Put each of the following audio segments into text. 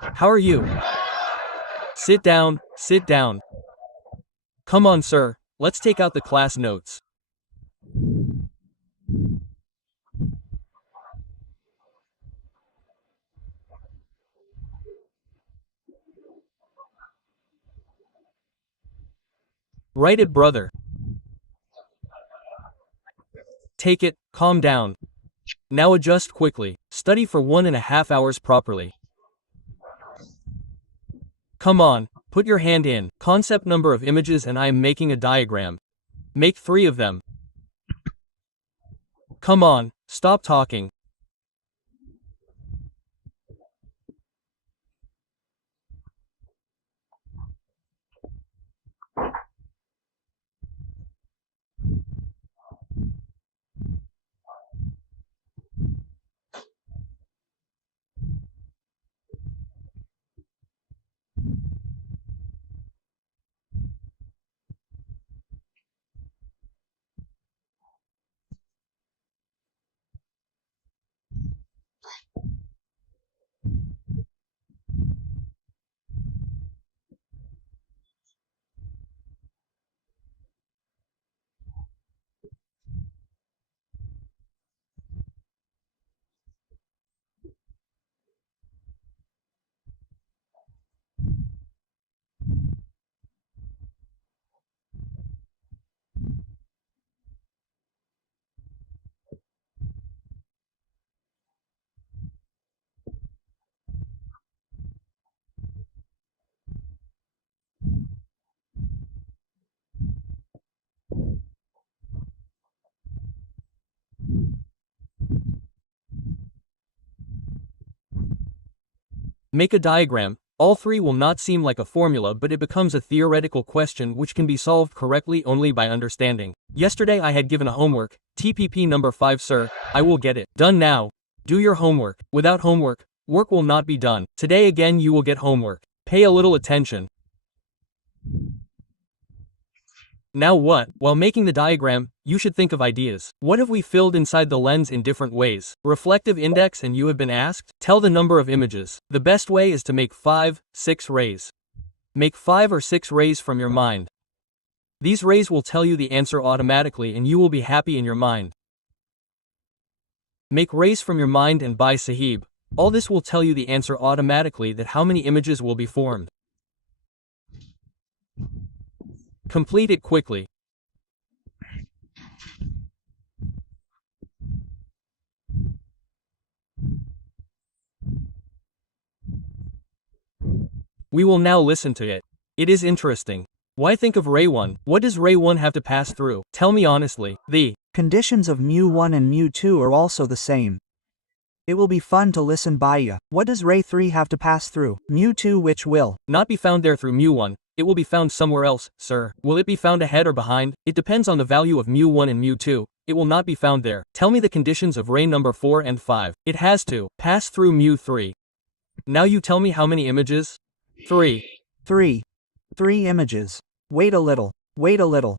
How are you? Sit down, sit down. Come on, sir, let's take out the class notes. Write it, brother. Take it, calm down. Now adjust quickly. Study for 1.5 hours properly. Come on, put your hand in. Concept number of images and I am making a diagram. Make 3 of them. Come on, stop talking. Make a diagram. All 3 will not seem like a formula, but it becomes a theoretical question which can be solved correctly only by understanding. Yesterday I had given a homework, TPP number 5 sir, I will get it. Done now. Do your homework. Without homework, work will not be done. Today again you will get homework. Pay a little attention. Now what? While making the diagram, you should think of ideas. What have we filled inside the lens in different ways? Reflective index and you have been asked? Tell the number of images. The best way is to make 5, 6 rays. Make 5 or 6 rays from your mind. These rays will tell you the answer automatically and you will be happy in your mind. Make rays from your mind and by Sahib. All this will tell you the answer automatically, that how many images will be formed. Complete it quickly. We will now listen to it. It is interesting. Why think of ray 1? What does ray 1 have to pass through? Tell me honestly. The conditions of mu1 and mu2 are also the same. It will be fun to listen by ya. What does ray 3 have to pass through? Mu2, which will not be found there through mu1. It will be found somewhere else, sir. Will it be found ahead or behind? It depends on the value of mu1 and mu2. It will not be found there. Tell me the conditions of ray number 4 and 5. It has to pass through mu3. Now you tell me how many images? 3. 3 images. Wait a little. Wait a little.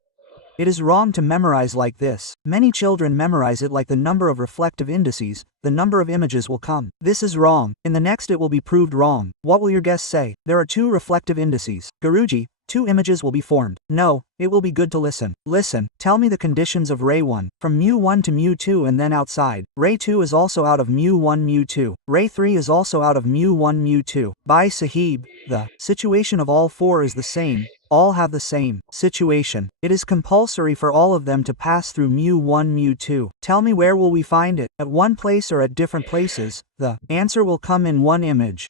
It is wrong to memorize like this. Many children memorize it like the number of reflective indices, the number of images will come. This is wrong. In the next it will be proved wrong. What will your guest say? There are 2 reflective indices. Guruji, 2 images will be formed. No, it will be good to listen. Listen, tell me the conditions of ray 1, from mu1 to mu2 and then outside. Ray 2 is also out of mu1 mu2. Ray 3 is also out of mu1 mu2. By Sahib, the situation of all 4 is the same. All have the same situation. It is compulsory for all of them to pass through mu1 mu2. Tell me, where will we find it? At one place or at different places? The answer will come in one image.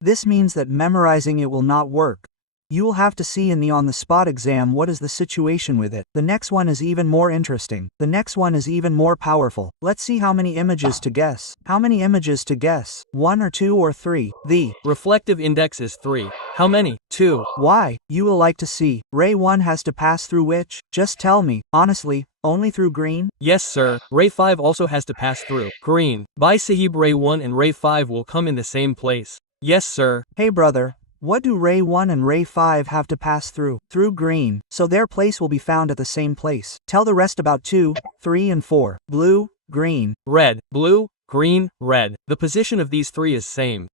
This means that memorizing it will not work. You will have to see in the on-the-spot exam what is the situation with it. The next one is even more interesting. The next one is even more powerful. Let's see how many images to guess. How many images to guess? 1 or 2 or 3? The reflective index is 3. How many? 2. Why? You will like to see. Ray 1 has to pass through which? Just tell me, honestly, only through green? Yes, sir. Ray 5 also has to pass through green. By Sahib, Ray 1 and Ray 5 will come in the same place. Yes, sir. Hey, brother. What do ray 1 and ray 5 have to pass through? Through green, so their place will be found at the same place. Tell the rest about 2, 3 and 4. Blue, green, red, blue, green, red. The position of these 3 is same.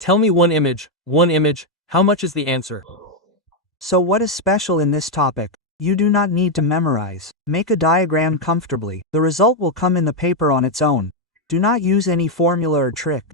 Tell me one image, how much is the answer? So what is special in this topic? You do not need to memorize. Make a diagram comfortably. The result will come in the paper on its own. Do not use any formula or trick.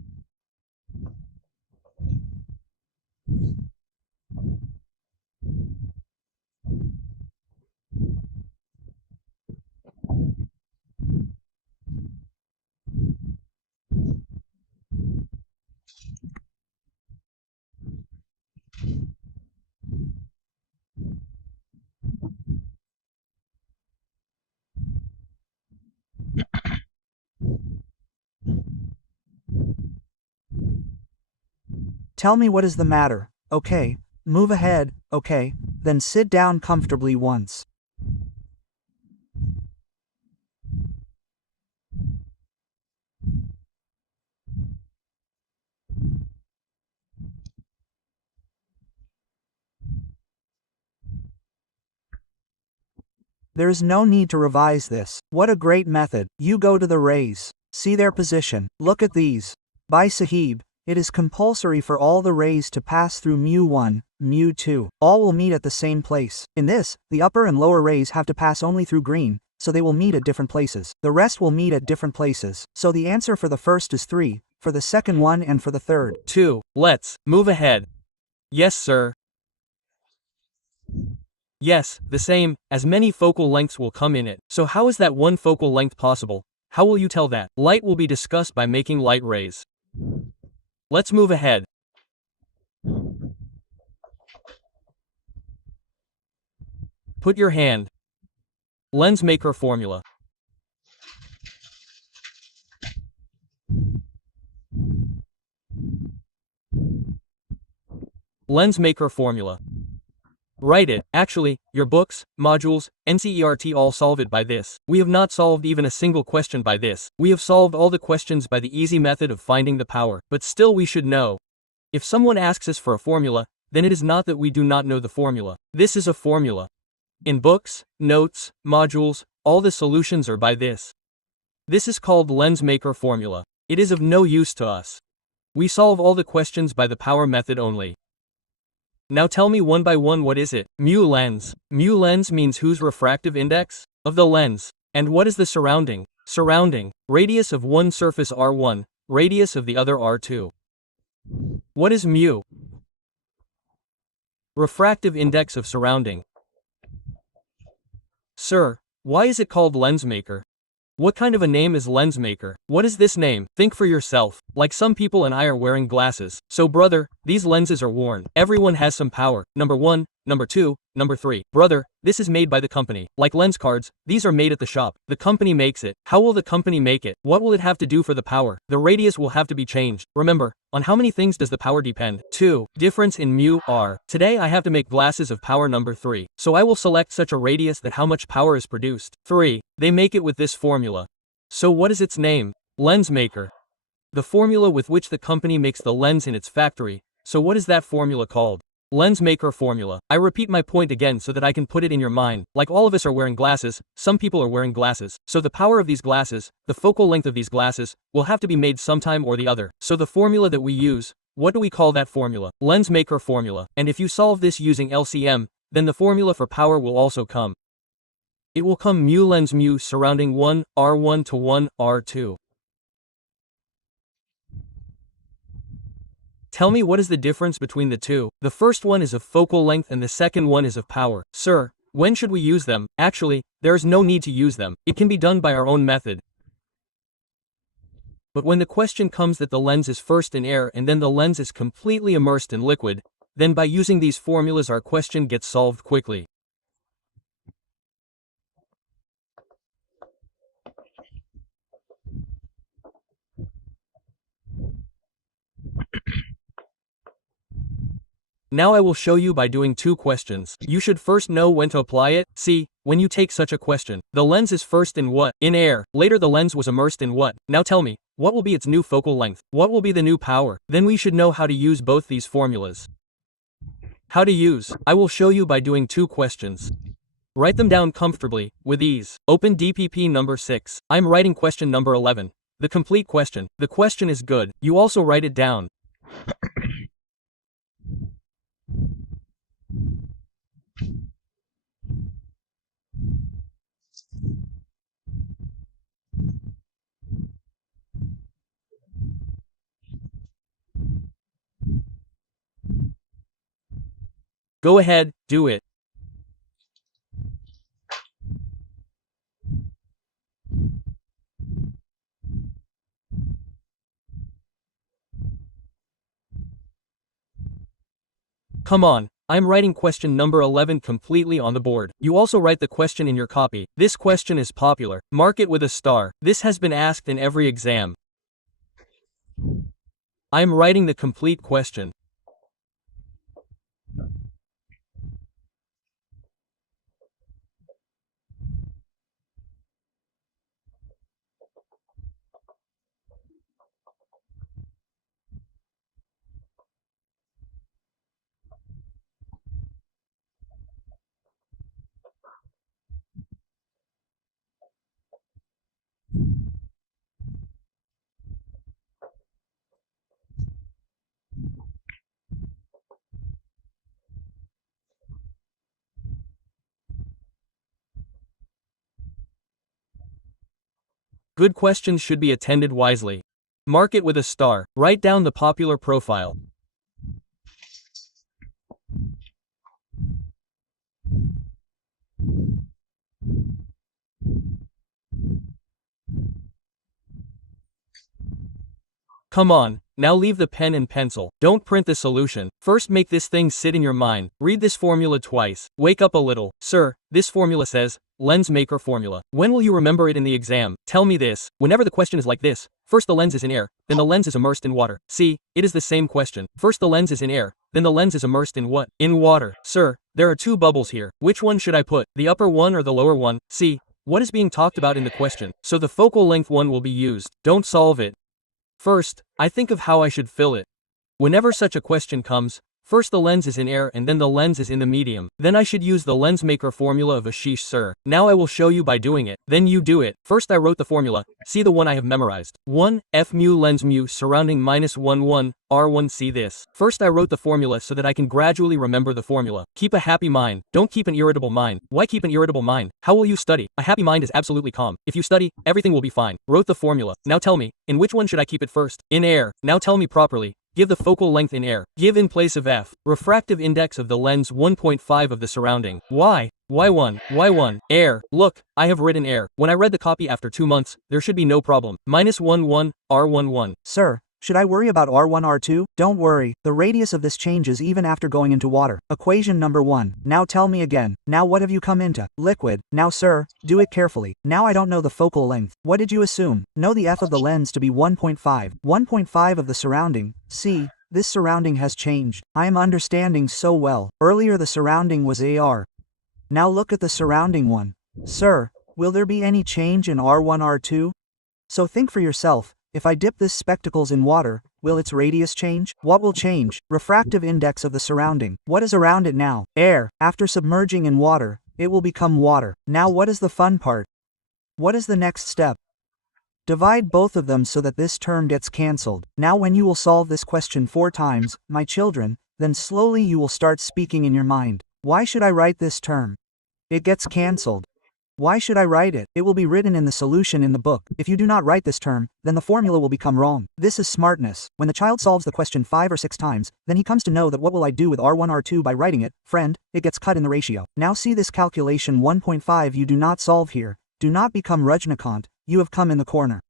Tell me what is the matter, okay? Move ahead, okay? Then sit down comfortably once. There is no need to revise this. What a great method. You go to the rays. See their position. Look at these. By Sahib, it is compulsory for all the rays to pass through mu1, mu2. All will meet at the same place. In this, the upper and lower rays have to pass only through green, so they will meet at different places. The rest will meet at different places. So the answer for the first is 3, for the second one and for the third. 2. Let's move ahead. Yes, sir. Yes, the same, as many focal lengths will come in it. So how is that one focal length possible? How will you tell that? Light will be discussed by making light rays. Let's move ahead. Put your hand. Lens maker formula. Lens maker formula. Write it. Actually, your books, modules, NCERT all solve it by this. We have not solved even a single question by this. We have solved all the questions by the easy method of finding the power. But still we should know. If someone asks us for a formula, then it is not that we do not know the formula. This is a formula. In books, notes, modules, all the solutions are by this. This is called lens maker formula. It is of no use to us. We solve all the questions by the power method only. Now tell me one by one, what is it? Mu lens. Mu lens means whose refractive index? Of the lens. And what is the surrounding? Surrounding. Radius of one surface R1, radius of the other R2. What is mu? Refractive index of surrounding. Sir, why is it called lens maker? What kind of a name is lens maker? What is this name? Think for yourself. Like some people and I are wearing glasses. So brother, these lenses are worn. Everyone has some power. Number 1, number 2, number 3. Brother, this is made by the company. Like lens cards, these are made at the shop. The company makes it. How will the company make it? What will it have to do for the power? The radius will have to be changed. Remember, on how many things does the power depend? 2. Difference in mu r. Today I have to make glasses of power number 3. So I will select such a radius that how much power is produced. 3. They make it with this formula. So what is its name? Lens maker. The formula with which the company makes the lens in its factory. So what is that formula called? Lens maker formula. I repeat my point again so that I can put it in your mind. Like all of us are wearing glasses, some people are wearing glasses. So the power of these glasses, the focal length of these glasses, will have to be made sometime or the other. So the formula that we use, what do we call that formula? Lens maker formula. And if you solve this using LCM, then the formula for power will also come. It will come mu lens mu surrounding 1, R1 to 1, R2. Tell me what is the difference between the two. The first one is of focal length and the second one is of power. Sir, when should we use them? Actually, there is no need to use them. It can be done by our own method. But when the question comes that the lens is first in air and then the lens is completely immersed in liquid, then by using these formulas our question gets solved quickly. Now I will show you by doing two questions. You should first know when to apply it. See, when you take such a question, the lens is first in what? In air. Later the lens was immersed in what? Now tell me, what will be its new focal length? What will be the new power? Then we should know how to use both these formulas. How to use? I will show you by doing two questions. Write them down comfortably, with ease. Open DPP number 6. I'm writing question number 11. The complete question. The question is good. You also write it down. Go ahead, do it. Come on, I'm writing question number 11 completely on the board. You also write the question in your copy. This question is popular. Mark it with a star. This has been asked in every exam. I'm writing the complete question. Good questions should be attended wisely. Mark it with a star. Write down the popular profile. Come on, now leave the pen and pencil. Don't print the solution. First make this thing sit in your mind. Read this formula twice. Wake up a little. Sir, this formula says, lens maker formula. When will you remember it in the exam? Tell me this. Whenever the question is like this, first the lens is in air, then the lens is immersed in water. See, it is the same question. First the lens is in air, then the lens is immersed in what? In water. Sir, there are two bubbles here. Which one should I put? The upper one or the lower one? See, what is being talked about in the question? So the focal length one will be used. Don't solve it. First, I think of how I should fill it. Whenever such a question comes, first the lens is in air and then the lens is in the medium. Then I should use the lens maker formula of aashish sir. Now I will show you by doing it. Then you do it. First I wrote the formula. See the one I have memorized. 1, F mu lens mu surrounding minus 1 1, R1 see this. First I wrote the formula so that I can gradually remember the formula. Keep a happy mind. Don't keep an irritable mind. Why keep an irritable mind? How will you study? A happy mind is absolutely calm. If you study, everything will be fine. Wrote the formula. Now tell me, in which one should I keep it first? In air. Now tell me properly. Give the focal length in air. Give in place of f. Refractive index of the lens 1.5 of the surrounding. Why? Why 1? Why 1? Air. Look, I have written air. When I read the copy after 2 months, there should be no problem. Minus 1 1, R1 1. Sir, should I worry about R1 R2? Don't worry, the radius of this changes even after going into water. Equation number 1. Now tell me again. Now what have you come into? Liquid. Now sir, do it carefully. Now I don't know the focal length. What did you assume? Know the f of the lens to be 1.5. 1.5 of the surrounding. See, this surrounding has changed. I am understanding so well. Earlier the surrounding was AR. Now look at the surrounding one. Sir, will there be any change in R1 R2? So think for yourself. If I dip this spectacles in water, will its radius change? What will change? Refractive index of the surrounding. What is around it now? Air. After submerging in water, it will become water. Now what is the fun part? What is the next step? Divide both of them so that this term gets cancelled. Now when you will solve this question 4 times, my children, then slowly you will start speaking in your mind. Why should I write this term? It gets cancelled. Why should I write it? It will be written in the solution in the book. If you do not write this term, then the formula will become wrong. This is smartness. When the child solves the question 5 or 6 times, then he comes to know that what will I do with R1 R2 by writing it, friend, it gets cut in the ratio. Now see this calculation 1.5 you do not solve here. Do not become Rajnikant, you have come in the corner.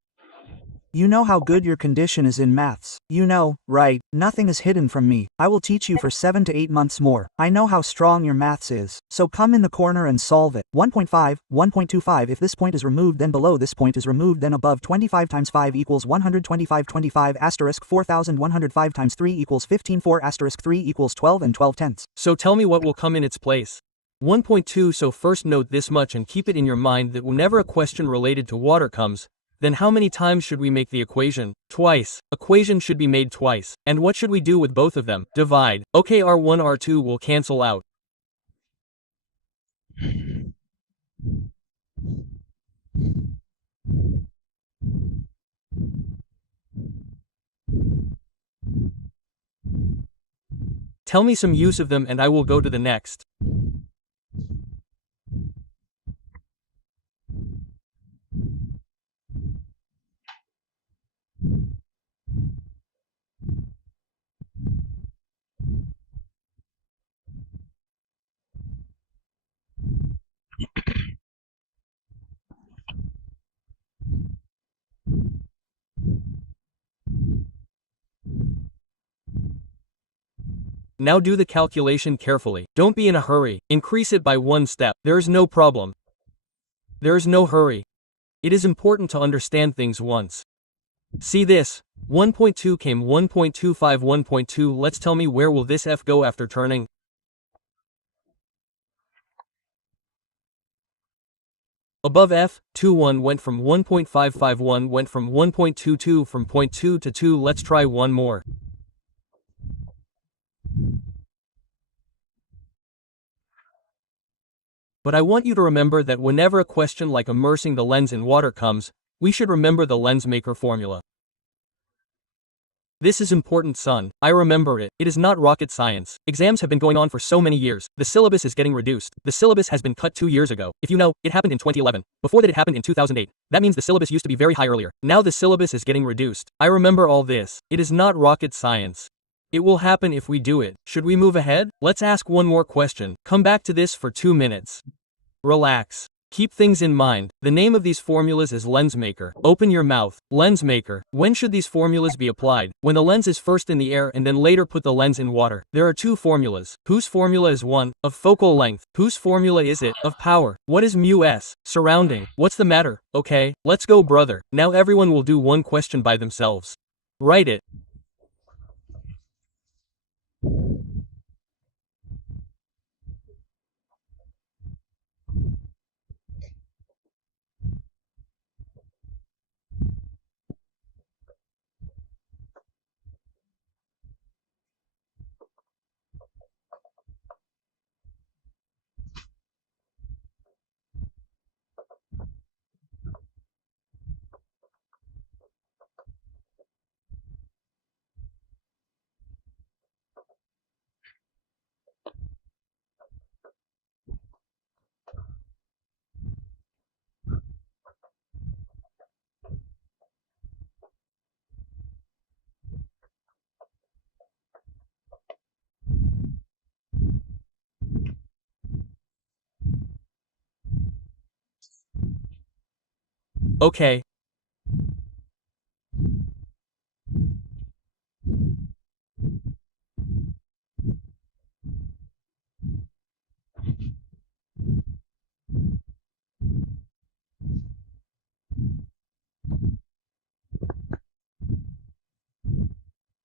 You know how good your condition is in maths. You know, right, nothing is hidden from me. I will teach you for 7 to 8 months more. I know how strong your maths is. So come in the corner and solve it. 1.5, 1.25 if this point is removed then below this point is removed then above 25 times 5 equals 125 25 asterisk 4105 times 3 equals 15 4 asterisk 3 equals 12 and 12 tenths. So tell me what will come in its place. 1.2 So first note this much and keep it in your mind that whenever a question related to water comes, then how many times should we make the equation? Twice. Equation should be made twice. And what should we do with both of them? Divide. Okay, R1 R2 will cancel out. Tell me some use of them and I will go to the next. Now do the calculation carefully. Don't be in a hurry. Increase it by one step. There is no problem. There is no hurry. It is important to understand things once. See this. 1.2 came 1.25 1.2. Let's tell me where will this f go after turning? Above f, 2.1 went from 1.551 went from 1.22 from 0.2 to 2. Let's try one more. But I want you to remember that whenever a question like immersing the lens in water comes, we should remember the lens maker formula. This is important, son. I remember it. It is not rocket science. Exams have been going on for so many years. The syllabus is getting reduced. The syllabus has been cut 2 years ago. If you know, it happened in 2011. Before that it happened in 2008. That means the syllabus used to be very high earlier. Now the syllabus is getting reduced. I remember all this. It is not rocket science. It will happen if we do it. Should we move ahead? Let's ask one more question. Come back to this for 2 minutes. Relax. Keep things in mind. The name of these formulas is lens maker. Open your mouth. Lens maker. When should these formulas be applied? When the lens is first in the air and then later put the lens in water. There are 2 formulas. Whose formula is 1? Of focal length. Whose formula is it? Of power. What is mu s? Surrounding. What's the matter? Okay, let's go, brother. Now everyone will do one question by themselves. Write it. Okay.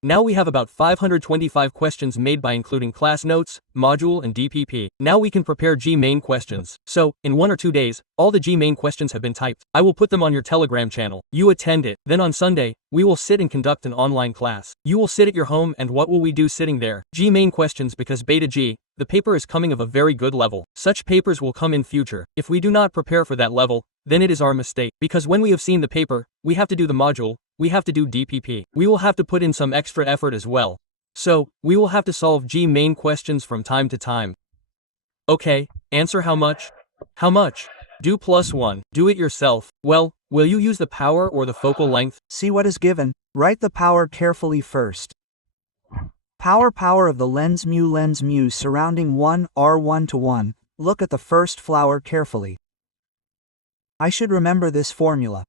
Now we have about 525 questions made by including class notes, module and DPP. Now we can prepare G-main questions. So, in 1 or 2 days, all the G-main questions have been typed. I will put them on your Telegram channel. You attend it. Then on Sunday, we will sit and conduct an online class. You will sit at your home and what will we do sitting there? G-main questions because beta G, the paper is coming of a very good level. Such papers will come in future. If we do not prepare for that level, then it is our mistake. Because when we have seen the paper, we have to do the module, we have to do DPP. We will have to put in some extra effort as well. So, we will have to solve G-main questions from time to time. Okay, answer how much? How much? Do +1. Do it yourself. Well, will you use the power or the focal length? See what is given. Write the power carefully first. Power of the lens mu surrounding 1 R1 to 1. Look at the first flower carefully. I should remember this formula.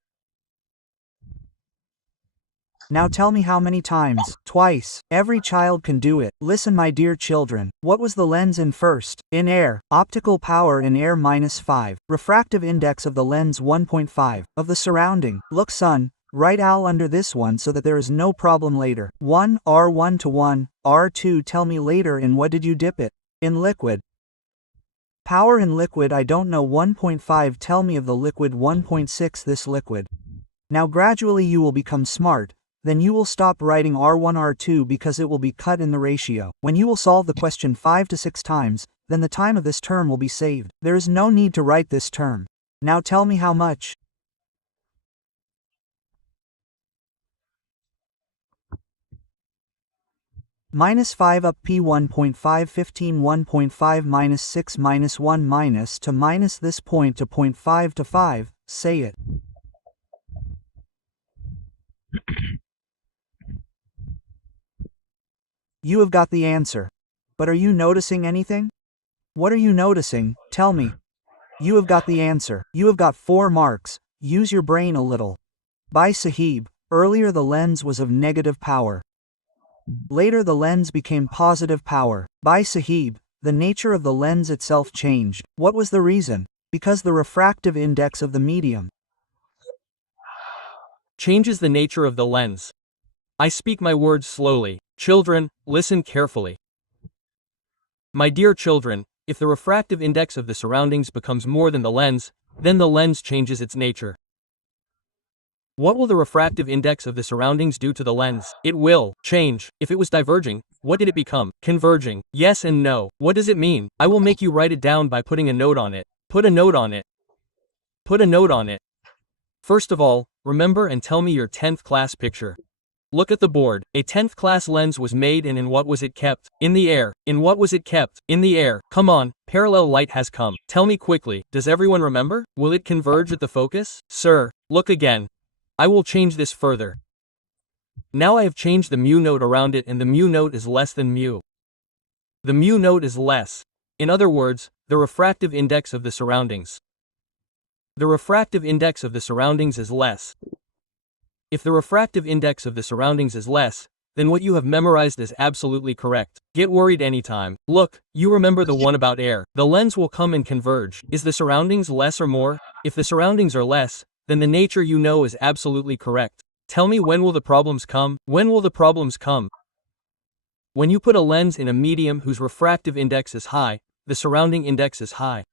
Now tell me how many times. Twice. Every child can do it. Listen, my dear children. What was the lens in first? In air. Optical power in air -5. Refractive index of the lens 1.5. Of the surrounding. Look, son. Write Al under this one so that there is no problem later. 1 R1 to 1 R2. Tell me later in what did you dip it? In liquid. Power in liquid I don't know. 1.5. Tell me of the liquid. 1.6. This liquid. Now gradually you will become smart. Then you will stop writing R1 R2 because it will be cut in the ratio. When you will solve the question 5 to 6 times, then the time of this term will be saved. There is no need to write this term. Now tell me how much. Minus 5 up p 1.5 15 1.5 minus 6 minus 1 minus to minus this point to 0.5 to 5, say it. You have got the answer. But are you noticing anything? What are you noticing? Tell me. You have got the answer. You have got 4 marks. Use your brain a little. By Sahib, earlier the lens was of negative power. Later the lens became positive power. By Sahib, the nature of the lens itself changed. What was the reason? Because the refractive index of the medium changes the nature of the lens. I speak my words slowly. Children, listen carefully. My dear children, if the refractive index of the surroundings becomes more than the lens, then the lens changes its nature. What will the refractive index of the surroundings do to the lens? It will change. If it was diverging, what did it become? Converging. Yes and no. What does it mean? I will make you write it down by putting a note on it. Put a note on it. Put a note on it. First of all, remember and tell me your 10th class picture. Look at the board. A 10th class lens was made, and in what was it kept? In the air. In what was it kept? In the air. Come on, parallel light has come. Tell me quickly, does everyone remember? Will it converge at the focus? Sir, look again. I will change this further. Now I have changed the mu note around it, and the mu note is less than mu. The mu note is less. In other words, the refractive index of the surroundings. The refractive index of the surroundings is less. If the refractive index of the surroundings is less, then what you have memorized is absolutely correct. Get worried anytime. Look, you remember the one about air. The lens will come and converge. Is the surroundings less or more? If the surroundings are less, then the nature you know is absolutely correct. Tell me, when will the problems come? When will the problems come? When you put a lens in a medium whose refractive index is high, the surrounding index is high.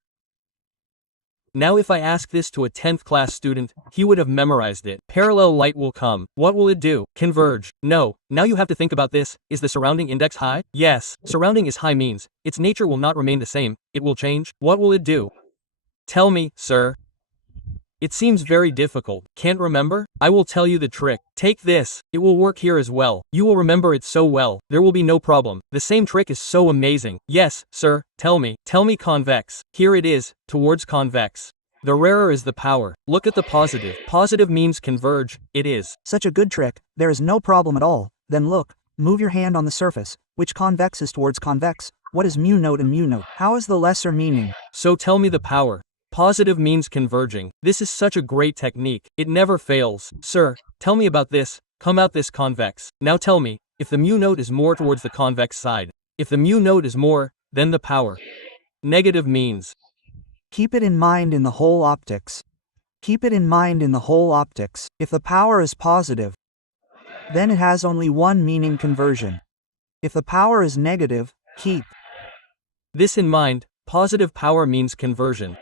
Now if I ask this to a 10th class student, he would have memorized it. Parallel light will come. What will it do? Converge. No. Now you have to think about this. Is the surrounding index high? Yes. Surrounding is high means its nature will not remain the same. It will change. What will it do? Tell me, sir. It seems very difficult. Can't remember? I will tell you the trick. Take this. It will work here as well. You will remember it so well. There will be no problem. The same trick is so amazing. Yes, sir. Tell me. Tell me convex. Here it is, towards convex. The rarer is the power. Look at the positive. Positive means converge. It is. Such a good trick. There is no problem at all. Then look. Move your hand on the surface. Which convex is towards convex? What is mu note and mu note? How is the lesser meaning? So tell me the power. Positive means converging. This is such a great technique. It never fails. Sir, tell me about this. Come out this convex. Now tell me, if the mu note is more towards the convex side. If the mu note is more, then the power. Negative means. Keep it in mind in the whole optics. Keep it in mind in the whole optics. If the power is positive, then it has only one meaning: conversion. If the power is negative, keep this in mind. Positive power means conversion.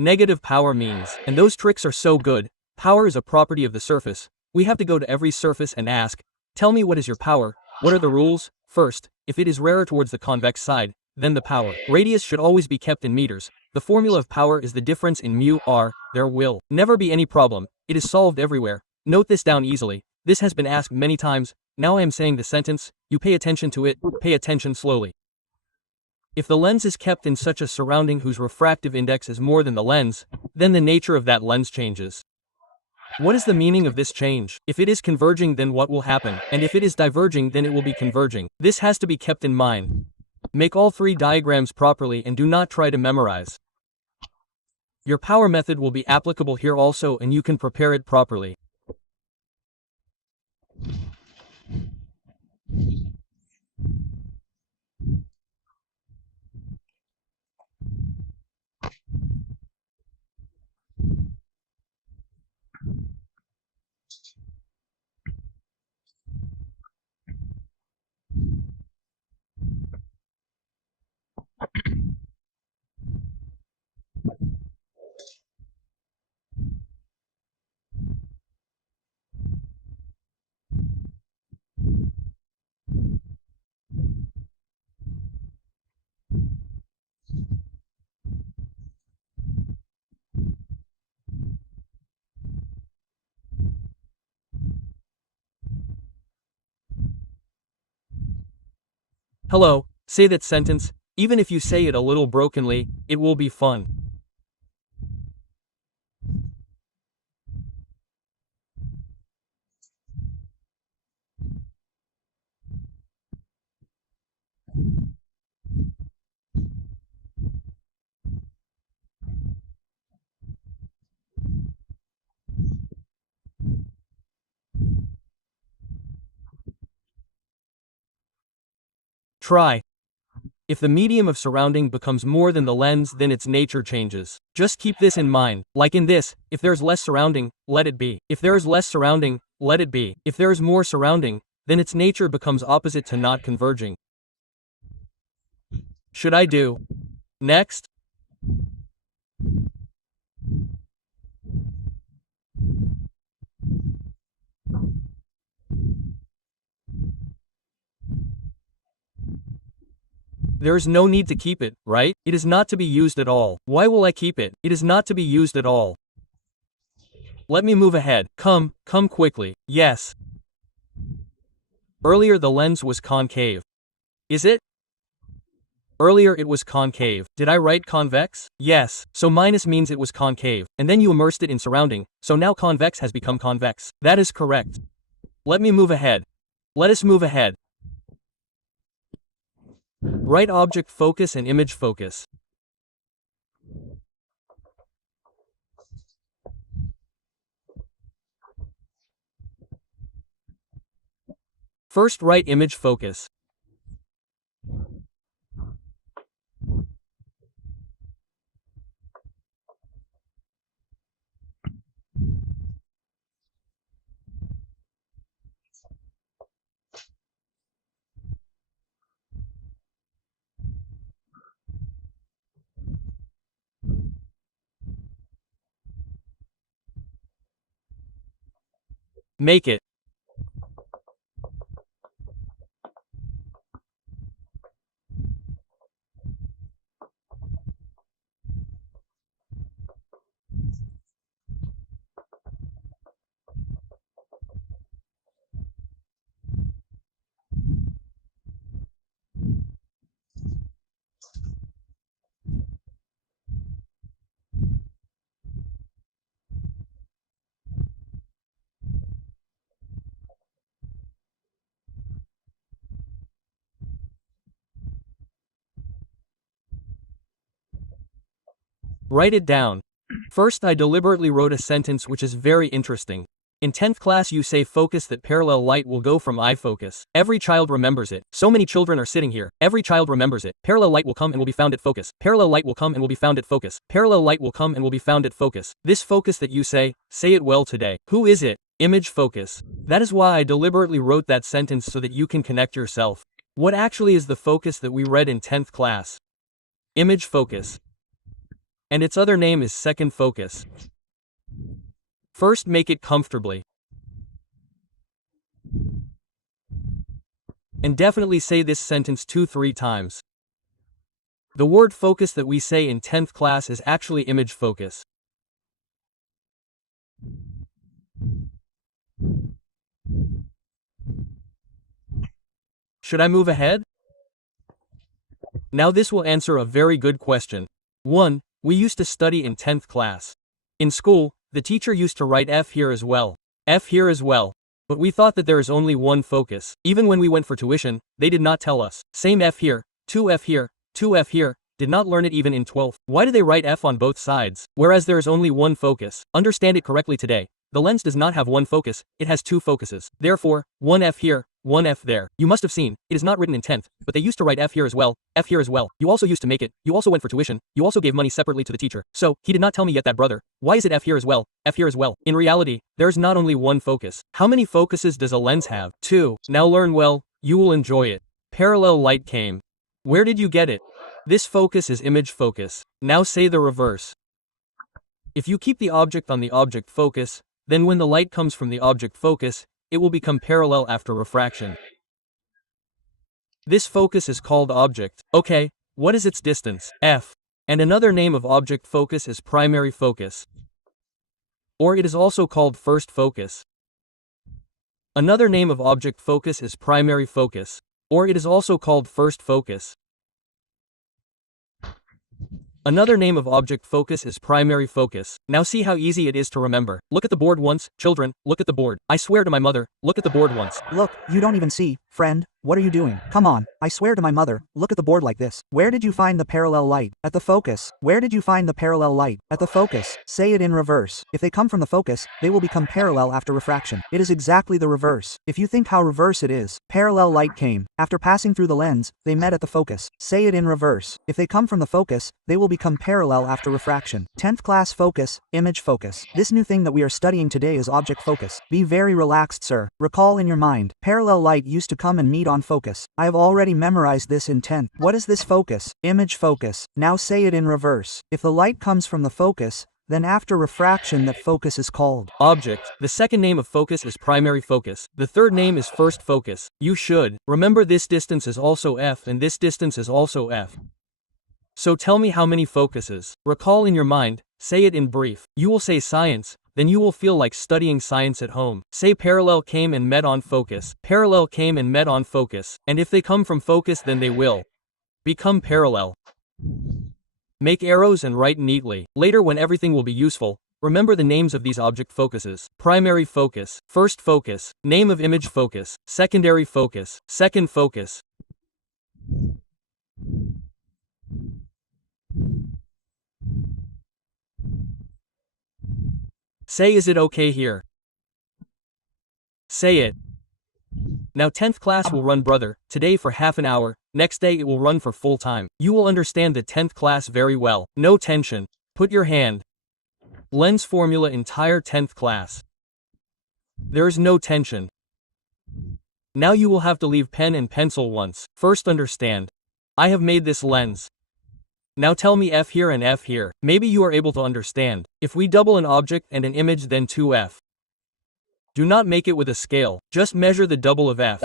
Negative power means, and those tricks are so good. Power is a property of the surface. We have to go to every surface and ask, tell me, what is your power? What are the rules? First, if it is rarer towards the convex side, then the power. Radius should always be kept in meters. The formula of power is the difference in mu r. There will never be any problem. It is solved everywhere. Note this down easily. This has been asked many times. Now I am saying the sentence. You pay attention to it. Pay attention slowly. If the lens is kept in such a surrounding whose refractive index is more than the lens, then the nature of that lens changes. What is the meaning of this change? If it is converging, then what will happen? And if it is diverging, then it will be converging. This has to be kept in mind. Make all 3 diagrams properly and do not try to memorize. Your power method will be applicable here also, and you can prepare it properly. Hello, say that sentence. Even if you say it a little brokenly, it will be fun. Try. If the medium of surrounding becomes more than the lens, then its nature changes. Just keep this in mind. Like in this, if there's less surrounding, let it be. If there is less surrounding, let it be. If there is more surrounding, then its nature becomes opposite to not converging. Should I do next? There is no need to keep it, right? It is not to be used at all. Why will I keep it? It is not to be used at all. Let me move ahead. Come quickly. Yes. Earlier the lens was concave. Is it? Earlier it was concave. Did I write convex? Yes. So minus means it was concave, and then you immersed it in surrounding, so now convex has become convex. That is correct. Let me move ahead. Let us move ahead. Write object focus and image focus. First write image focus. Make it. Write it down. First, I deliberately wrote a sentence which is very interesting. In 10th class you say focus that parallel light will go from eye focus. Every child remembers it. So many children are sitting here. Every child remembers it. Parallel light will come and will be found at focus. Parallel light will come and will be found at focus. Parallel light will come and will be found at focus. This focus that you say it well today. Who is it? Image focus. That is why I deliberately wrote that sentence so that you can connect yourself. What actually is the focus that we read in 10th class? Image focus. And its other name is second focus. First make it comfortably. And definitely say this sentence 2-3 times. The word focus that we say in 10th class is actually image focus. Should I move ahead? Now this will answer a very good question. 1. We used to study in 10th class. In school, the teacher used to write F here as well. F here as well. But we thought that there is only one focus. Even when we went for tuition, they did not tell us. Same F here, 2F here, 2F here. Did not learn it even in 12th. Why do they write F on both sides? Whereas there is only one focus. Understand it correctly today. The lens does not have one focus, it has two focuses. Therefore, one F here, one F there. You must have seen, it is not written in 10th, but they used to write F here as well, F here as well. You also used to make it, you also went for tuition, you also gave money separately to the teacher. So, he did not tell me yet that brother. Why is it F here as well, F here as well? In reality, there's not only one focus. How many focuses does a lens have? 2. Now learn well, you will enjoy it. Parallel light came. Where did you get it? This focus is image focus. Now say the reverse. If you keep the object on the object focus, then when the light comes from the object focus, it will become parallel after refraction. This focus is called object. Okay, what is its distance? F. And another name of object focus is primary focus. Or it is also called first focus. Another name of object focus is primary focus. or it is also called first focus. Another name of object focus is primary focus. Now see how easy it is to remember. Look at the board once, children, look at the board. I swear to my mother, look at the board once. Look, you don't even see. Friend, what are you doing? Come on, I swear to my mother, look at the board like this. Where did you find the parallel light? At the focus. Where did you find the parallel light? At the focus. Say it in reverse. If they come from the focus, they will become parallel after refraction. It is exactly the reverse. If you think how reverse it is, parallel light came. After passing through the lens, they met at the focus. Say it in reverse. If they come from the focus, they will become parallel after refraction. 10th class focus, image focus. This new thing that we are studying today is object focus. Be very relaxed, sir. Recall in your mind, parallel light used to come and meet on focus. I have already memorized this in 10th. What is this focus? Image focus. Now say it in reverse. If the light comes from the focus, then after refraction that focus is called object. The second name of focus is primary focus. The third name is first focus. You should remember this distance is also f and this distance is also f. So tell me how many focuses. Recall in your mind, say it in brief. You will say science, then you will feel like studying science at home. Say parallel came and met on focus. Parallel came and met on focus. And if they come from focus, then they will become parallel. Make arrows and write neatly. Later, when everything will be useful, remember the names of these object focuses. Primary focus, first focus, name of image focus, secondary focus, second focus. Say, is it okay here? Say it. Now 10th class will run brother, today for half an hour, next day it will run for full time. You will understand the 10th class very well. No tension. Put your hand. Lens formula entire 10th class. There is no tension. Now you will have to leave pen and pencil once. First understand. I have made this lens. Now tell me f here and f here. Maybe you are able to understand. If we double an object and an image, then 2f. Do not make it with a scale, just measure the double of f.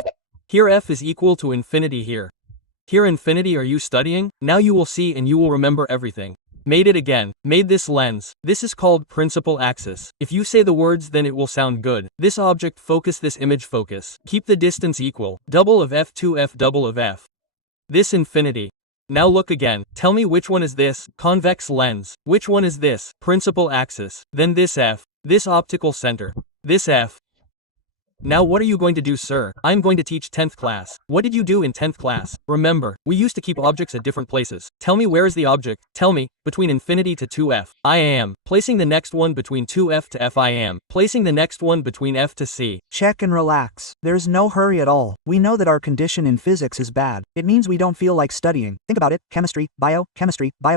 Here f is equal to infinity here. Here infinity. Are you studying? Now you will see and you will remember everything. Made it again. Made this lens. This is called principal axis. If you say the words, then it will sound good. This object focus, this image focus. Keep the distance equal. Double of f2f, double of f. This infinity. Now look again. Tell me which one is this? Convex lens. Which one is this? Principal axis. Then this f. This optical center. This f. Now what are you going to do, sir? I'm going to teach 10th class. What did you do in 10th class? Remember, we used to keep objects at different places. Tell me, where is the object? Tell me, between infinity to 2f. I am. Placing the next one between 2f to f. I am. Placing the next one between f to c. Check and relax. There's no hurry at all. We know that our condition in physics is bad. It means we don't feel like studying. Think about it. Chemistry, bio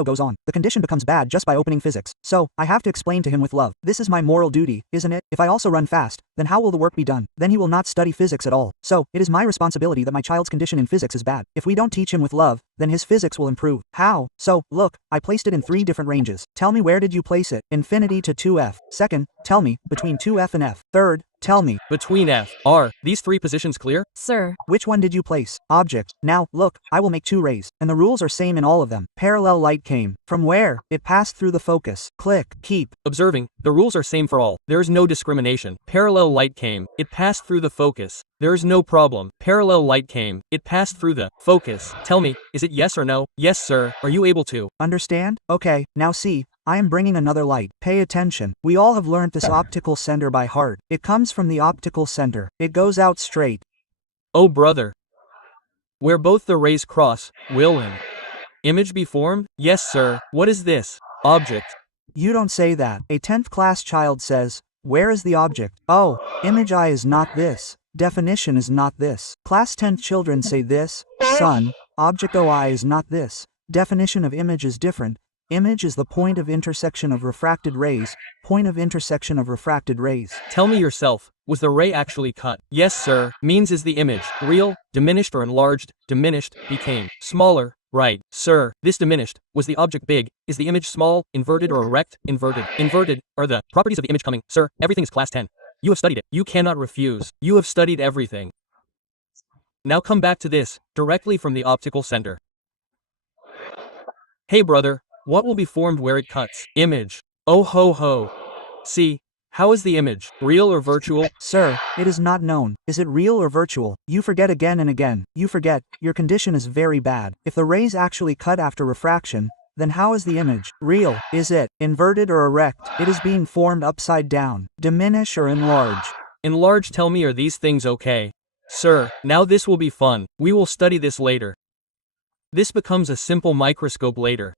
goes on. The condition becomes bad just by opening physics. So, I have to explain to him with love. This is my moral duty, isn't it? If I also run fast, then how will the work be done? Then he will not study physics at all. So, it is my responsibility that my child's condition in physics is bad. If we don't teach him with love, then his physics will improve. How? So, look, I placed it in 3 different ranges. Tell me, where did you place it? Infinity to 2f. Second, tell me, between 2f and f. Third, tell me, between f, r. These 3 positions clear? Sir. Which one did you place? Object. Now, look, I will make 2 rays, and the rules are same in all of them. Parallel light came. From where? It passed through the focus. Click. Keep. Observing, the rules are same for all. There is no discrimination. Parallel light came. It passed through the focus. There is no problem. Parallel light came. It passed through the focus. Tell me, is it yes or no? Yes, sir. Are you able to understand? Okay, now see. I am bringing another light. Pay attention. We all have learnt this optical center by heart. It comes from the optical center. It goes out straight. Oh brother. Where both the rays cross, will an image be formed? Yes, sir. What is this? Object. You don't say that. A 10th class child says, where is the object? Oh, image I is not this. Definition is not this. Class 10th children say this, son, object OI is not this. Definition of image is different. Image is the point of intersection of refracted rays. Point of intersection of refracted rays. Tell me yourself, was the ray actually cut? Yes, sir. Means is the image real, diminished or enlarged? Diminished, became smaller. Right, sir. This diminished. Was the object big? Is the image small, inverted or erect? Inverted. Inverted. Are the properties of the image coming? Sir, everything is class 10. You have studied it. You cannot refuse. You have studied everything. Now come back to this, directly from the optical center. Hey brother. What will be formed where it cuts? Image. Oh ho ho. See, How is the image? Real or virtual? Sir, it is not known. Is it real or virtual? You forget again and again. You forget. Your condition is very bad. If the rays actually cut after refraction, then how is the image? Real. Is it inverted or erect? It is being formed upside down. Diminish or enlarge? Enlarge. Tell me, are these things okay? Sir, now this will be fun. We will study this later. This becomes a simple microscope later.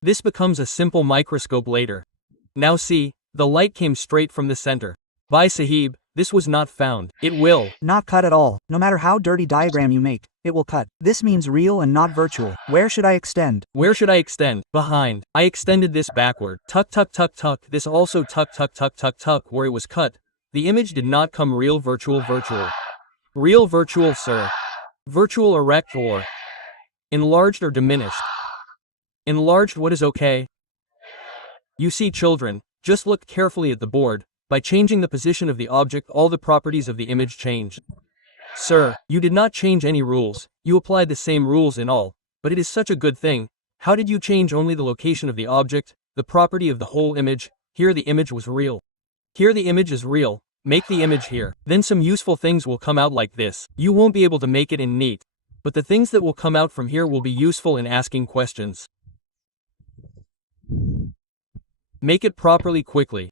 This becomes a simple microscope later. Now see, the light came straight from the center. Bhai Sahib, this was not found. It will not cut at all. No matter how dirty diagram you make, it will cut. This means real and not virtual. Where should I extend? Where should I extend? Behind. I extended this backward. Tuck tuck tuck tuck. This also tuck tuck tuck tuck tuck where it was cut. The image did not come real virtual virtual. Real virtual sir. Virtual erect or enlarged or diminished. Enlarged. What is okay? You see children, just look carefully at the board. By changing the position of the object, all the properties of the image changed. Sir, you did not change any rules, you applied the same rules in all, but it is such a good thing. How did you change only the location of the object, the property of the whole image? Here the image was real. Here the image is real. Make the image here. Then some useful things will come out like this. You won't be able to make it in neat, but the things that will come out from here will be useful in asking questions. Make it properly quickly.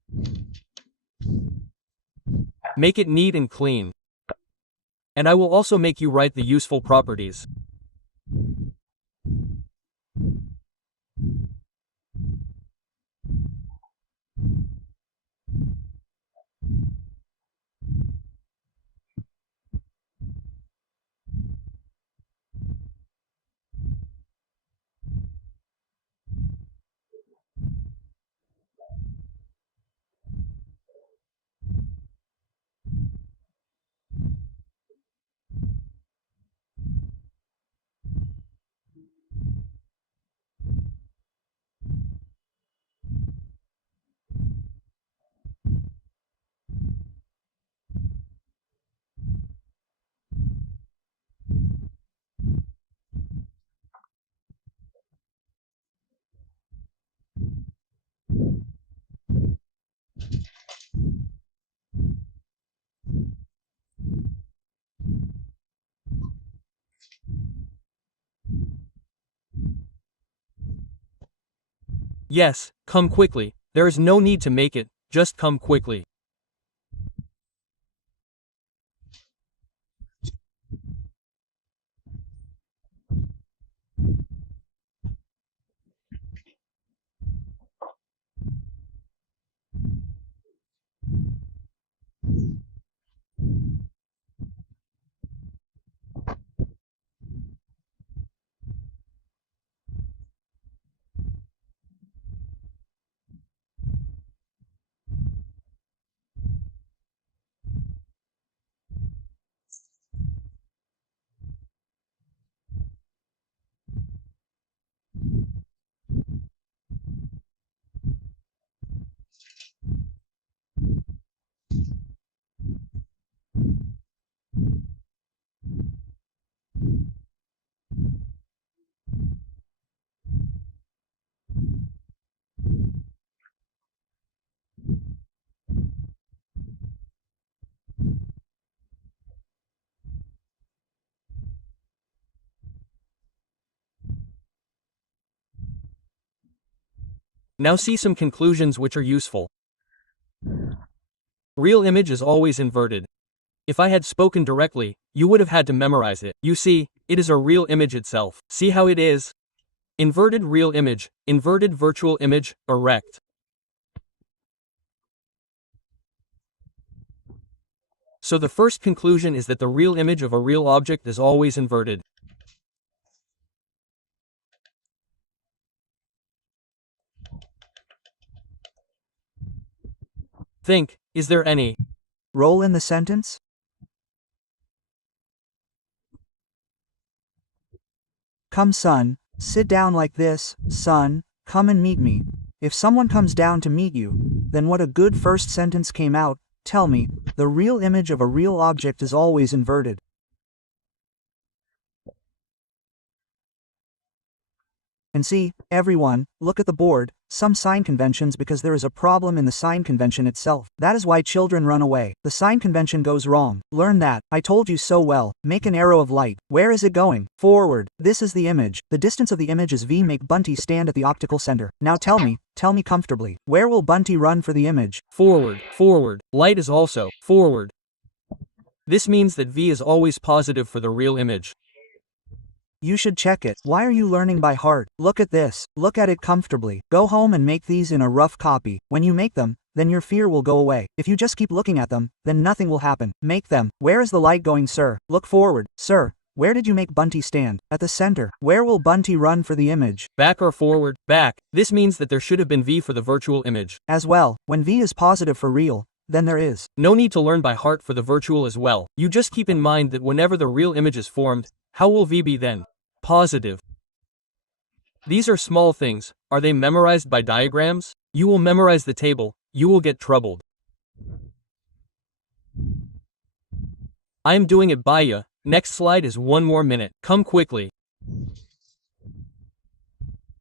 Make it neat and clean. And I will also make you write the useful properties. Yes, come quickly. There is no need to make it, just come quickly. Now see some conclusions which are useful. Real image is always inverted. If I had spoken directly, you would have had to memorize it. You see, it is a real image itself. See how it is? Inverted real image, inverted virtual image, erect. So the first conclusion is that the real image of a real object is always inverted. Think, is there any Roll in the sentence? Come son, sit down like this, son, come and meet me. If someone comes down to meet you, then what a good first sentence came out. Tell me, the real image of a real object is always inverted. And see, everyone, look at the board, some sign conventions because there is a problem in the sign convention itself. That is why children run away. The sign convention goes wrong. Learn that. I told you so well. Make an arrow of light. Where is it going? Forward. This is the image. The distance of the image is V. Make Bunty stand at the optical center. Now tell me comfortably. Where will Bunty run for the image? Forward, forward. Light is also forward. This means that V is always positive for the real image. You should check it. Why are you learning by heart? Look at this. Look at it comfortably. Go home and make these in a rough copy. When you make them, then your fear will go away. If you just keep looking at them, then nothing will happen. Make them. Where is the light going, sir? Look forward. Sir, where did you make Bunty stand? At the center. Where will Bunty run for the image? Back or forward? Back. This means that there should have been V for the virtual image. As well, when V is positive for real, then there is no need to learn by heart for the virtual as well. You just keep in mind that whenever the real image is formed, how will V be then? Positive. These are small things. Are they memorized by diagrams? You will memorize the table. You will get troubled. I am doing it by ya. Next slide is 1 more minute. Come quickly.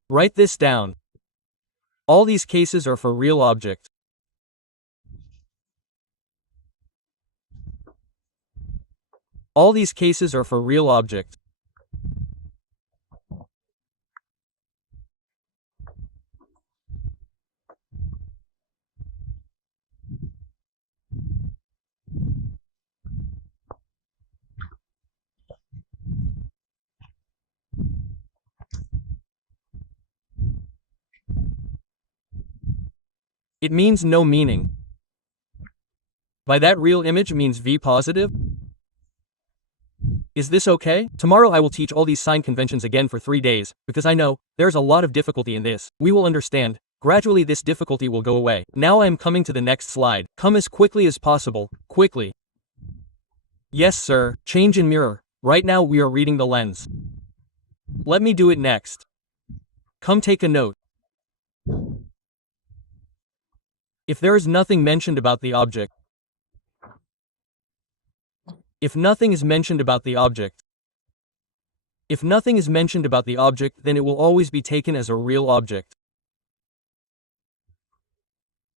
Write this down. All these cases are for real object. All these cases are for real object. It means no meaning. By that real image means V positive? Is this okay? Tomorrow I will teach all these sign conventions again for 3 days, because I know, there's a lot of difficulty in this. We will understand. Gradually this difficulty will go away. Now I am coming to the next slide. Come as quickly as possible. Quickly. Yes, sir. Change in mirror. Right now we are reading the lens. Let me do it next. Come take a note. If there is nothing mentioned about the object, if nothing is mentioned about the object, if nothing is mentioned about the object, then it will always be taken as a real object.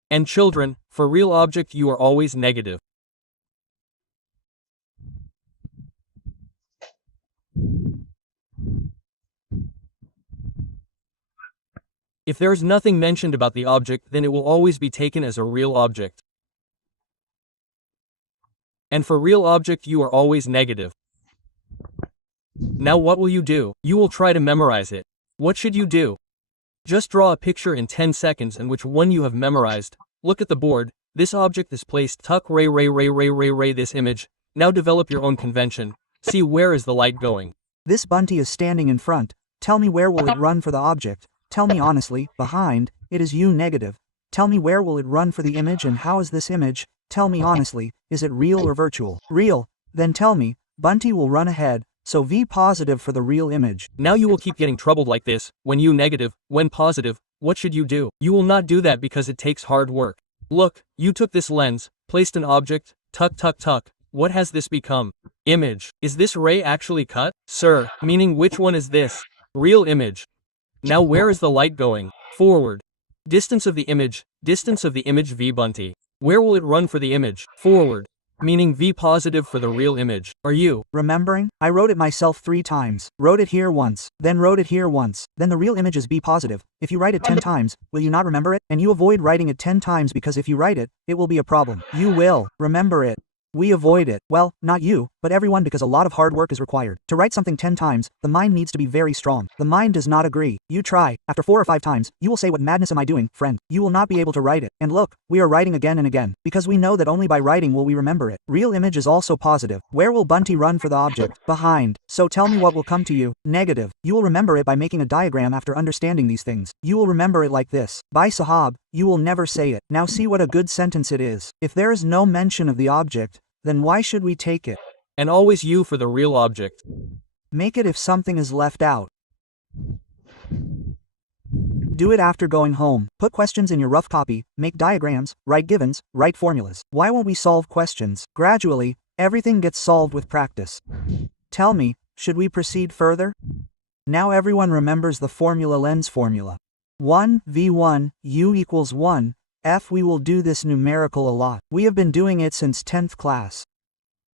And children, for real object you are always negative. If there is nothing mentioned about the object, then it will always be taken as a real object. And for real object you are always negative. Now what will you do? You will try to memorize it. What should you do? Just draw a picture in 10 seconds and which one you have memorized. Look at the board. This object is placed tuck ray this image. Now develop your own convention. See where is the light going. This Bunty is standing in front. Tell me where will it run for the object? Tell me honestly, behind, it is U negative. Tell me where will it run for the image and how is this image? Tell me honestly, is it real or virtual? Real. Then tell me, Bunty will run ahead, so V positive for the real image. Now you will keep getting troubled like this, when U negative, when positive, what should you do? You will not do that because it takes hard work. Look, you took this lens, placed an object, tuck. What has this become? Image. Is this ray actually cut? Sir, meaning which one is this? Real image. Now where is the light going? Forward. Distance of the image V Bunty. Where will it run for the image? Forward. Meaning V positive for the real image. Are you remembering? I wrote it myself 3 times. Wrote it here once, then wrote it here once. Then the real image is B positive. If you write it 10 times, will you not remember it? And you avoid writing it 10 times because if you write it, it will be a problem. You will remember it. We avoid it. Well, not you, but everyone because a lot of hard work is required. To write something 10 times, the mind needs to be very strong. The mind does not agree. You try. After 4 or 5 times, you will say what madness am I doing, friend? You will not be able to write it. And look, we are writing again and again, because we know that only by writing will we remember it. Real image is also positive. Where will Bunty run for the object? Behind. So tell me what will come to you. Negative. You will remember it by making a diagram after understanding these things. You will remember it like this. By Sahab, you will never say it. Now see what a good sentence it is. If there is no mention of the object, then why should we take it? And always U for the real object. Make it if something is left out. Do it after going home. Put questions in your rough copy, make diagrams, write givens, write formulas. Why won't we solve questions? Gradually, everything gets solved with practice. Tell me, should we proceed further? Now everyone remembers the lens formula. 1 v1 u equals 1 f. We will do this numerical a lot. We have been doing it since 10th class.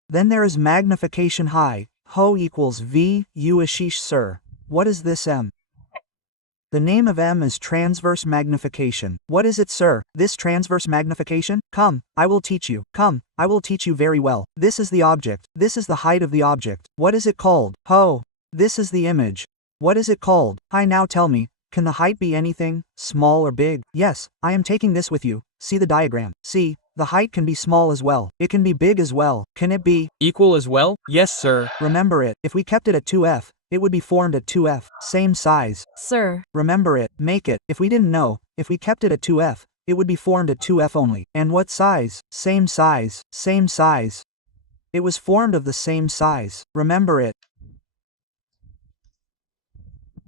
Then there is magnification high, ho equals v u aashish sir. What is this m? The name of m is transverse magnification. What is it, sir? This transverse magnification? Come, I will teach you. Come, I will teach you very well. This is the object. This is the height of the object. What is it called? Ho. This is the image. What is it called? Hi, now tell me, can the height be anything, small or big? Yes, I am taking this with you. See the diagram. See, the height can be small as well. It can be big as well. Can it be equal as well? Yes, sir. Remember it. If we kept it at 2f, it would be formed at 2f. Same size. Sir. Remember it. Make it. If we didn't know, if we kept it at 2f, it would be formed at 2f only. And what size? Same size. Same size. It was formed of the same size. Remember it.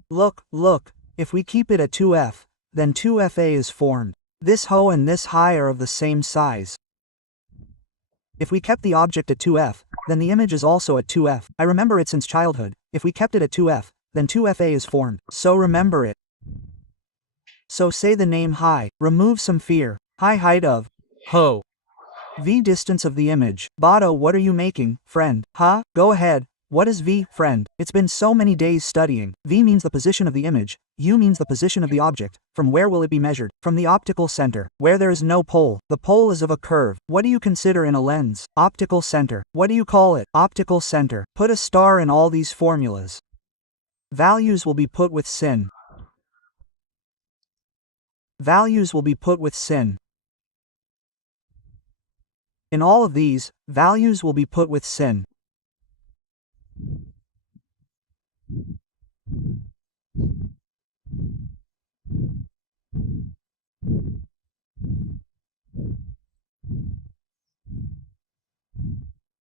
Look, look. If we keep it at 2f, then 2fa is formed. This ho and this hi are of the same size. If we kept the object at 2f, then the image is also at 2f. I remember it since childhood. If we kept it at 2f, then 2fa is formed. So remember it. So say the name hi. Remove some fear. Hi, height of Ho. v, distance of the image. Bado, what are you making, friend? Huh? Go ahead. What is v, friend? It's been so many days studying. V means the position of the image. U means the position of the object. From where will it be measured? From the optical center, where there is no pole. The pole is of a curve. What do you consider in a lens? Optical center. What do you call it? Optical center. Put a star in all these formulas. Values will be put with sin. Values will be put with sin. In all of these, values will be put with sin.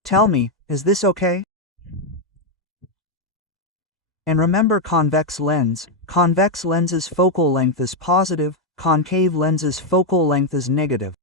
Tell me, is this okay? And remember convex lens. Convex lens's focal length is positive, concave lens's focal length is negative.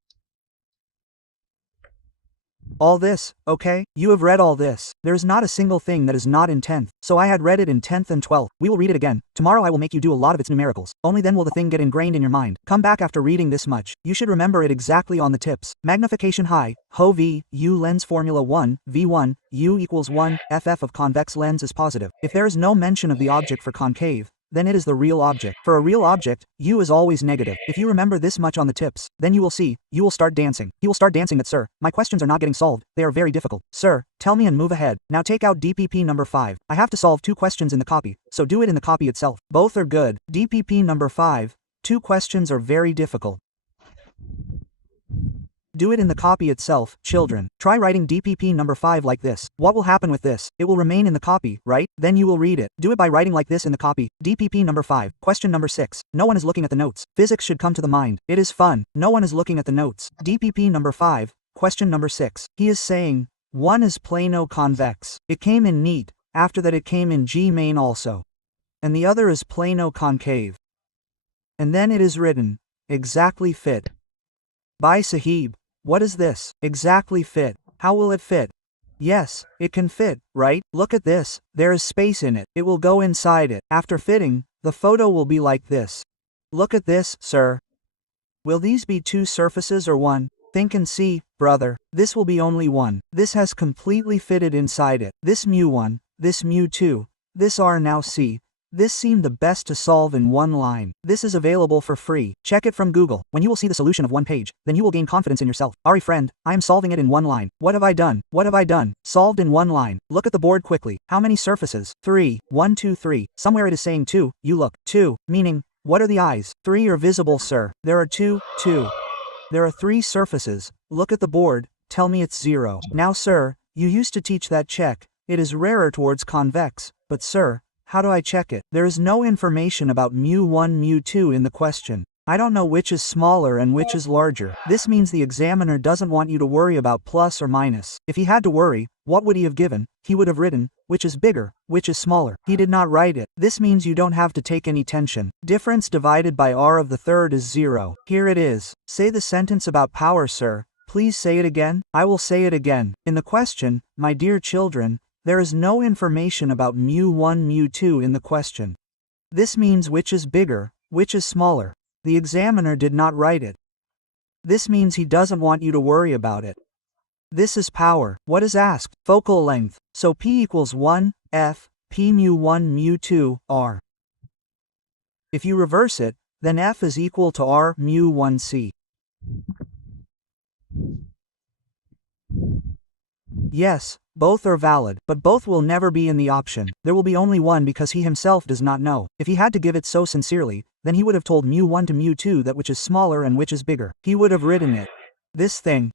All this, okay? You have read all this. There is not a single thing that is not in 10th. So I had read it in 10th and 12th. We will read it again. Tomorrow I will make you do a lot of its numericals. Only then will the thing get ingrained in your mind. Come back after reading this much. You should remember it exactly on the tips. Magnification high, ho v, u lens formula 1, v1, u equals 1, ff of convex lens is positive. If there is no mention of the object for concave, then it is the real object. For a real object, u is always negative. If you remember this much on the tips, then you will see, you will start dancing. He will start dancing that, sir, my questions are not getting solved, they are very difficult. Sir, tell me and move ahead. Now take out DPP number 5. I have to solve 2 questions in the copy, so do it in the copy itself. Both are good. DPP number 5, 2 questions are very difficult. Do it in the copy itself, children. Try writing DPP number 5 like this. What will happen with this? It will remain in the copy, right? Then you will read it. Do it by writing like this in the copy. DPP number 5. Question number 6. No one is looking at the notes. Physics should come to the mind. It is fun. No one is looking at the notes. DPP number 5. Question number 6. He is saying, 1 is plano convex. It came in neat. After that it came in G main also. And the other is plano concave. And then it is written, exactly fit. By Sahib. What is this? Exactly fit. How will it fit? Yes, it can fit, right? Look at this. There is space in it. It will go inside it. After fitting, the photo will be like this. Look at this, sir. Will these be 2 surfaces or 1? Think and see, brother. This will be only 1. This has completely fitted inside it. This mu1, this mu2, this r now see. This seemed the best to solve in 1 line. This is available for free. Check it from Google. When you will see the solution of 1 page, then you will gain confidence in yourself. Ari friend, I am solving it in 1 line. What have I done? What have I done? Solved in 1 line. Look at the board quickly. How many surfaces? 3. 1, 2, 3. Somewhere it is saying 2. You look. 2. Meaning, what are the eyes? 3 are visible, sir. There are 2. There are 3 surfaces. Look at the board. Tell me it's 0. Now, sir, you used to teach that check. It is rarer towards convex. But sir, how do I check it? There is no information about mu1, mu2 in the question. I don't know which is smaller and which is larger. This means the examiner doesn't want you to worry about plus or minus. If he had to worry, what would he have given? He would have written, which is bigger, which is smaller. He did not write it. This means you don't have to take any tension. Difference divided by r of the third is 0. Here it is. Say the sentence about power, sir. Please say it again. I will say it again. In the question, my dear children, There is no information about mu1 mu2 in the question. This means which is bigger, which is smaller. The examiner did not write it. This means he doesn't want you to worry about it. This is power. What is asked? Focal length. So P equals 1, F, P mu1 mu2, R. If you reverse it, then F is equal to R mu1 C. Yes, both are valid, but both will never be in the option. There will be only one because he himself does not know. If he had to give it so sincerely, then he would have told mu1 to mu2 that which is smaller and which is bigger. He would have written it. This thing.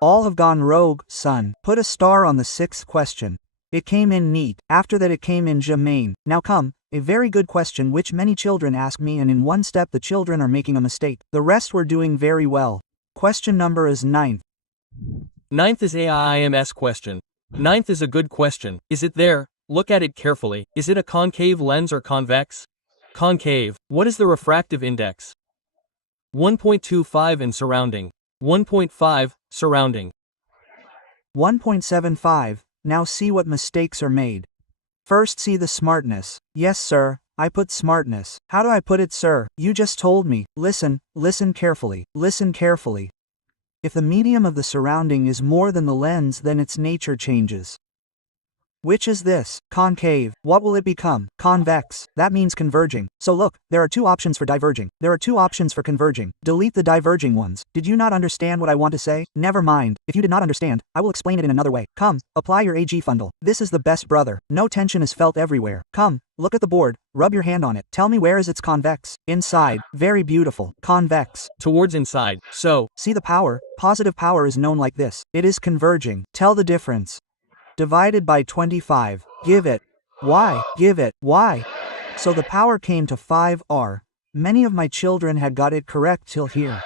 All have gone rogue, son. Put a star on the 6th question. It came in neat. After that it came in Jermaine. Now come, a very good question which many children ask me, and in one step the children are making a mistake. The rest were doing very well. Question number is 9th. 9th is AIIMS question. 9th is a good question. Is it there? Look at it carefully. Is it a concave lens or convex? Concave. What is the refractive index? 1.25 and surrounding. 1.5, surrounding. 1.75. Now see what mistakes are made. First see the smartness. Yes sir, I put smartness. How do I put it sir? You just told me. Listen carefully. Listen carefully. If the medium of the surrounding is more than the lens, then its nature changes. Which is this? Concave. What will it become? Convex. That means converging. So look, there are two options for diverging. There are two options for converging. Delete the diverging ones. Did you not understand what I want to say? Never mind. If you did not understand, I will explain it in another way. Come, apply your AG fundal. This is the best brother. No tension is felt everywhere. Come, look at the board. Rub your hand on it. Tell me where is its convex? Inside. Very beautiful. Convex. Towards inside. So, see the power? Positive power is known like this. It is converging. Tell the difference. Divided by 25. Give it. Why? Give it. Why? So the power came to 5R. Many of my children had got it correct till here.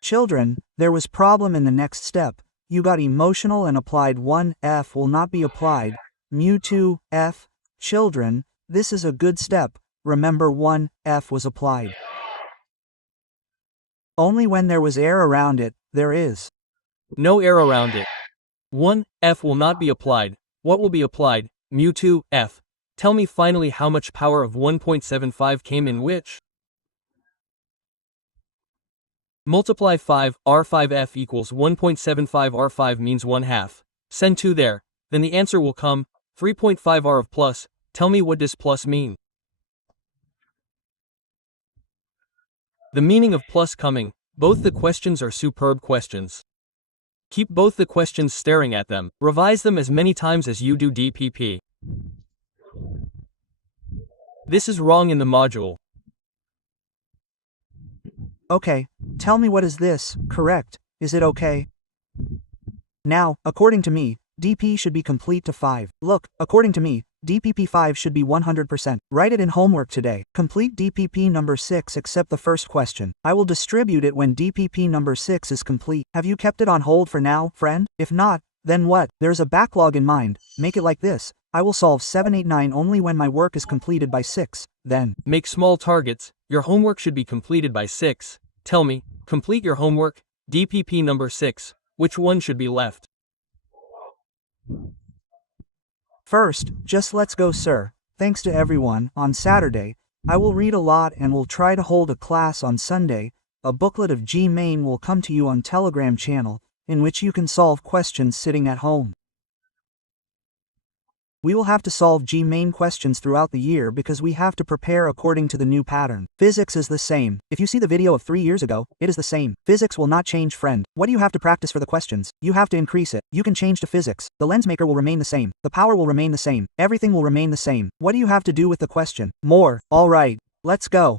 Children, there was problem in the next step. You got emotional and applied 1, F will not be applied. Mu2, F. Children, this is a good step. Remember 1, F was applied. Only when there was air around it, there is no air around it. 1, F will not be applied. What will be applied? Mu2, F. Tell me finally how much power of 1.75 came in which? Multiply 5, R5F equals 1.75 R5 means 1/2. Send 2 there. Then the answer will come, 3.5 R of plus. Tell me what does plus mean? The meaning of plus coming. Both the questions are superb questions. Keep both the questions staring at them. Revise them as many times as you do DPP. This is wrong in the module. Okay, tell me what is this, correct, is it okay? Now, according to me, DP should be complete to 5. Look, according to me, DPP 5 should be 100%. Write it in homework today. Complete DPP number 6 except the first question. I will distribute it when DPP number 6 is complete. Have you kept it on hold for now, friend? If not, then what? There's a backlog in mind. Make it like this. I will solve 7, 8, 9 only when my work is completed by 6. Then make small targets. Your homework should be completed by 6. Tell me, complete your homework. DPP number 6. Which one should be left? First, just let's go sir. Thanks to everyone. On Saturday, I will read a lot and will try to hold a class on Sunday. A booklet of G main will come to you on Telegram channel, in which you can solve questions sitting at home. We will have to solve G main questions throughout the year because we have to prepare according to the new pattern. Physics is the same. If you see the video of 3 years ago, it is the same. Physics will not change, friend. What do you have to practice for the questions? You have to increase it. You can change to physics. The lens maker will remain the same. The power will remain the same. Everything will remain the same. What do you have to do with the question? More. Alright. Let's go.